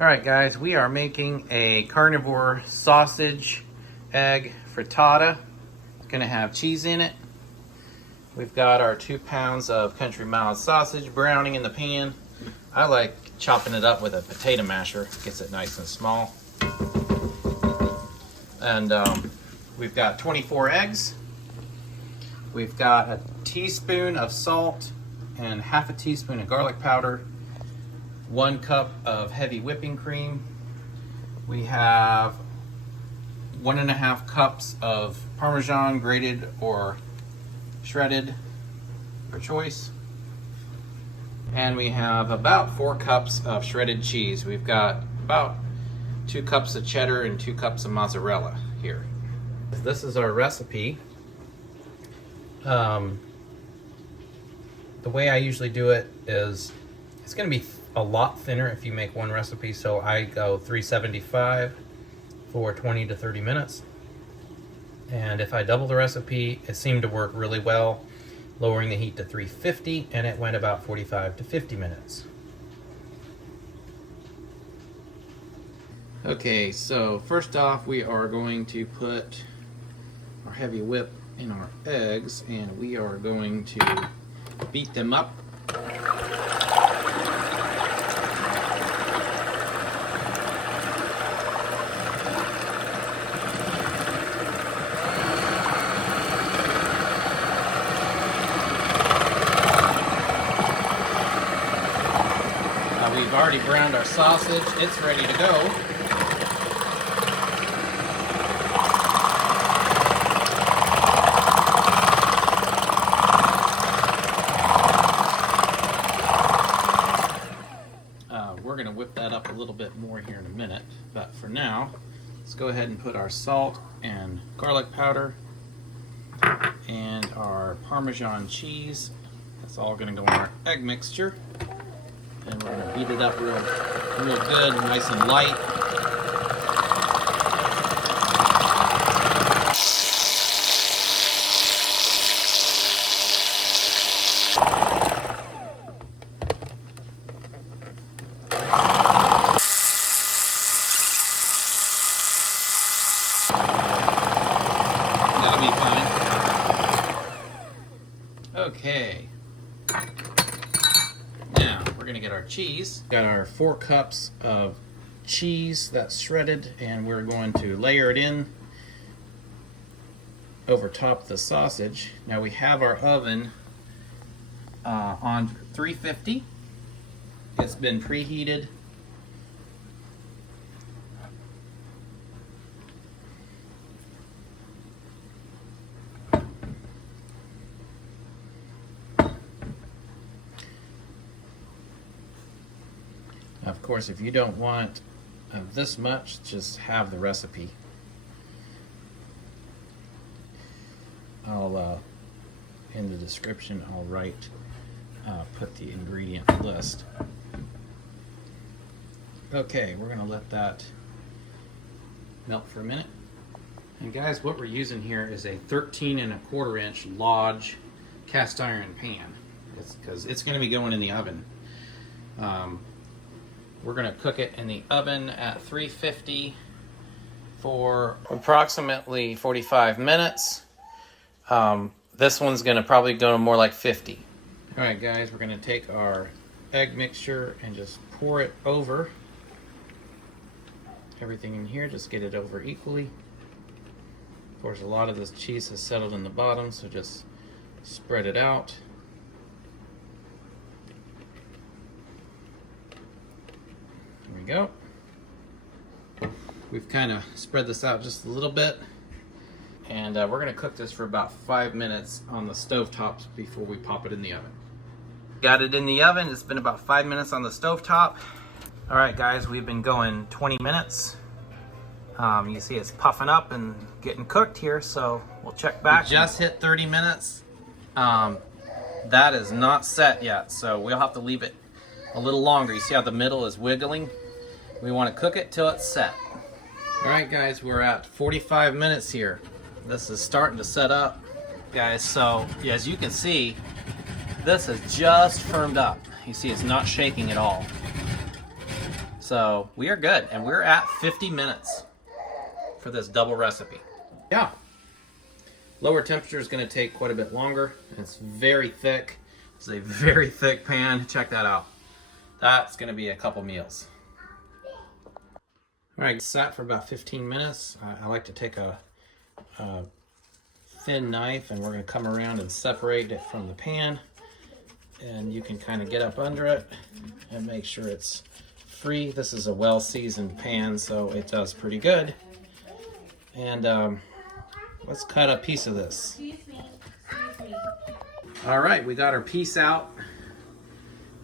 All right, guys, we are making a carnivore sausage egg frittata. It's gonna have cheese in it. We've got our 2 pounds of country mild sausage browning in the pan. I like chopping it up with a potato masher. Gets it nice and small. And we've got 24 eggs. We've got a teaspoon of salt and half a teaspoon of garlic powder. 1 cup of heavy whipping cream. We have 1.5 cups of parmesan, grated or shredded, your choice. And we have about 4 cups of shredded cheese. We've got about 2 cups of cheddar and 2 cups of mozzarella here. This is our recipe. The way I usually do it is, it's going to be a lot thinner if you make one recipe, so I go 375 for 20 to 30 minutes. And if I double the recipe, it seemed to work really well, lowering the heat to 350, and it went about 45 to 50 minutes. Okay, so first off, we are going to put our heavy whip in our eggs, and we are going to beat them up. We've already browned our sausage. It's ready to go. We're going to whip that up a little bit more here in a minute, but for now, let's go ahead and put our salt and garlic powder and our Parmesan cheese. That's all going to go in our egg mixture. And we're going to beat it up real good, nice and light. That'll be fine. Okay. We're going to get our cheese. Got our 4 cups of cheese that's shredded, and we're going to layer it in over top of the sausage. Now we have our oven on 350. It's been preheated. Of course, if you don't want this much, just have the recipe. I'll in the description I'll put the ingredient list. Okay, we're gonna let that melt for a minute. And guys, what we're using here is a 13¼ inch Lodge cast iron pan. Because it's gonna be going in the oven. We're going to cook it in the oven at 350 for approximately 45 minutes. This one's going to probably go more like 50. Alright guys, we're going to take our egg mixture and just pour it over everything in here. Just get it over equally. Of course, a lot of this cheese has settled in the bottom, so just spread it out. There we go. We've kind of spread this out just a little bit, and we're going to cook this for about 5 minutes on the stovetop before we pop it in the oven. Got it in the oven. It's been about 5 minutes on the stovetop. All right, guys, we've been going 20 minutes. You see it's puffing up and getting cooked here, so we'll check back. We just hit 30 minutes. That is not set yet, so we'll have to leave it a little longer. You see how the middle is wiggling? We want to cook it till it's set. All right, guys, we're at 45 minutes here. This is starting to set up, guys. So as you can see, this has just firmed up. You see it's not shaking at all. So we are good, and we're at 50 minutes for this double recipe. Yeah. Lower temperature is going to take quite a bit longer. It's very thick. It's a very thick pan. Check that out. That's going to be a couple meals. All right, sat for about 15 minutes. I like to take a thin knife, and we're going to come around and separate it from the pan. And you can kind of get up under it and make sure it's free. This is a well-seasoned pan, so it does pretty good. And let's cut a piece of this. Excuse me. All right, we got our piece out.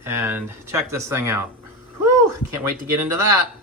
And check this thing out. Whew, can't wait to get into that.